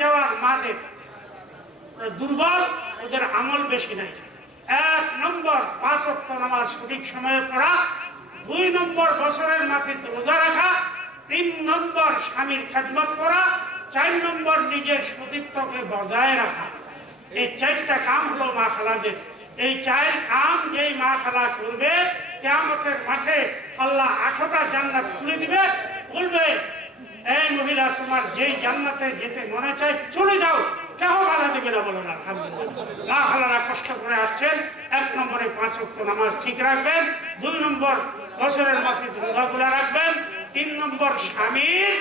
যাওয়ার মাদের দুর্বল, ওদের আমল বেশি নাই। 1 নম্বর 5 ওয়াক্ত নামাজ সঠিক সময়ে পড়া, 2 নম্বর বছরের মাটিতে রোজা রাখা, 3 নম্বর স্বামীর খেদমত করা, 4 নম্বর নিজের সতীত্বকে বজায় রাখা। এই 4টা কাম হলো মা খালাদের। এই 4 কাম যেই মা খালা করবে, কিয়ামতের মাঠে আল্লাহ 8টা জান্নাত খুলে দিবে, বলবে এই মহিলা তোমার যেই জান্নাতে যেতে মনে চায় চলে যাও, কেউ বাধা দেবে না। বলো না, মা খালারা কষ্ট করে আসছেন। 1 নম্বরে 5 ওয়াক্ত নামাজ ঠিক রাখবেন, 2 নম্বর বছরের মাটিতে রোজাগুলা রাখবেন, 3 নম্বর স্বামীর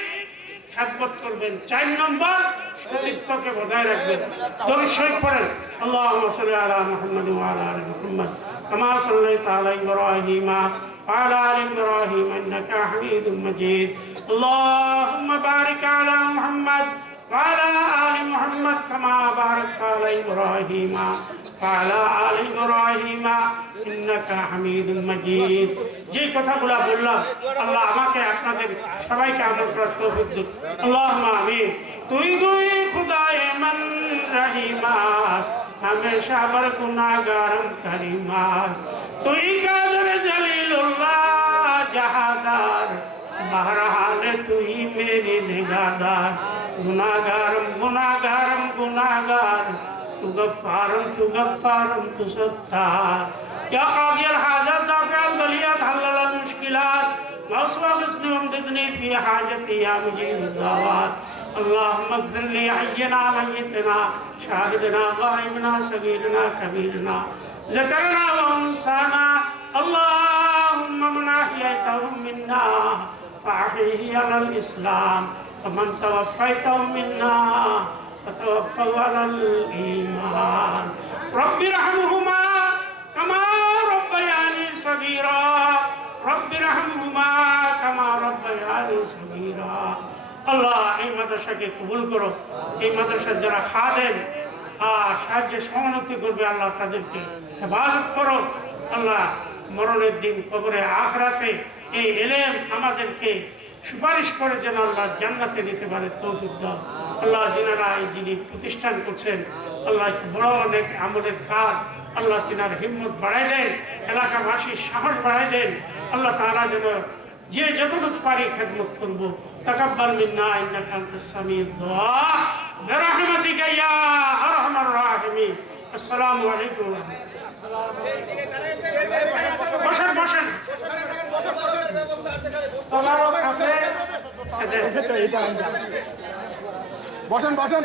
খেদমত করবেন, 4 নম্বর সতীত্বকে বজায় রাখবেন। দরুদ শরীফ পড়েন। আল্লাহুম্মা সাল্লি আলা মুহাম্মাদ ওয়া আলা আলি মুহাম্মাদ কামা সাল্লাইতা আলা ইব্রাহিম ওয়া আলা আলি ইব্রাহিম ইন্নাকা হামিদুম মাজিদ। আল্লাহুম্মা বারিক আলা মুহাম্মাদ ওয়া আলা আলি মুহাম্মাদ কামা বারাকতা আলা ইব্রাহিম ওয়া আলা আলি ইব্রাহিম ইন্নাকা হামিদুম মাজিদ। যে কথাগুলো বললাম আল্লাহ আমাকে আপনাদের সবাইকে আমল করার তৌফিক দিন। আল্লাহুম্মা আমিন। তুই খুদায়ে মান রহিমাস, हमेशा बर गुनाहगारम करीमास। तुई कादर जलीलुल्लाह जहादार, बहरहाल तुई मेरी निगाहदार। गुनाहगारम गुनाहगारम गुनाहगार, तू गफ्फारम तू सत्तार। या कादियल हाजत दाफिल बलियत हल्लल मुश्किलात, मौसवा बिस्नि उमदिदनी फी हाजती या मुजीब दावात। اللهم اغفر لي حينا ميتنا شاهدنا غائبنا صغيرنا كبيرنا ذكرنا وانسانا. اللهم من احييته منا فاحيه على الاسلام، ومن توفيته منا فتوفه على الايمان. رب ارحمهما كما ربياني صغيرا، رب ارحمهما كما ربياني صغيرا। আল্লাহ এই মাদ্রাসাকে কবুল করো। এই মাদ্রাসার যারা খাদেম সাহায্যে সমানতি করবে আল্লাহ তাদেরকে হেফাজত করো। আল্লাহ মরণের দিন কবরে আখিরাতে এই ইলম আমাদেরকে সুপারিশ করে যেন আল্লাহ জান্নাতে নিতে পারে তৌফিক দাও। আল্লাহ যিনারা যিনি প্রতিষ্ঠান করছেন আল্লাহ বড় অনেক আমলের কাজ, আল্লাহ তিনার হিম্মত বাড়াই দেন, এলাকাবাসীর সাহস বাড়াই দেন। আল্লাহ তাআলা যেন যে যতটুকু পারি খেদমত করবো। তাকাব্বাল মিন্না ইন্নাকা আনতাস সামিউদ দুআ বিরহমাতিকা ইয়া আরহামার রাহিমিন। আসসালামু আলাইকুম। বসেন বসেন বসেন বসেন।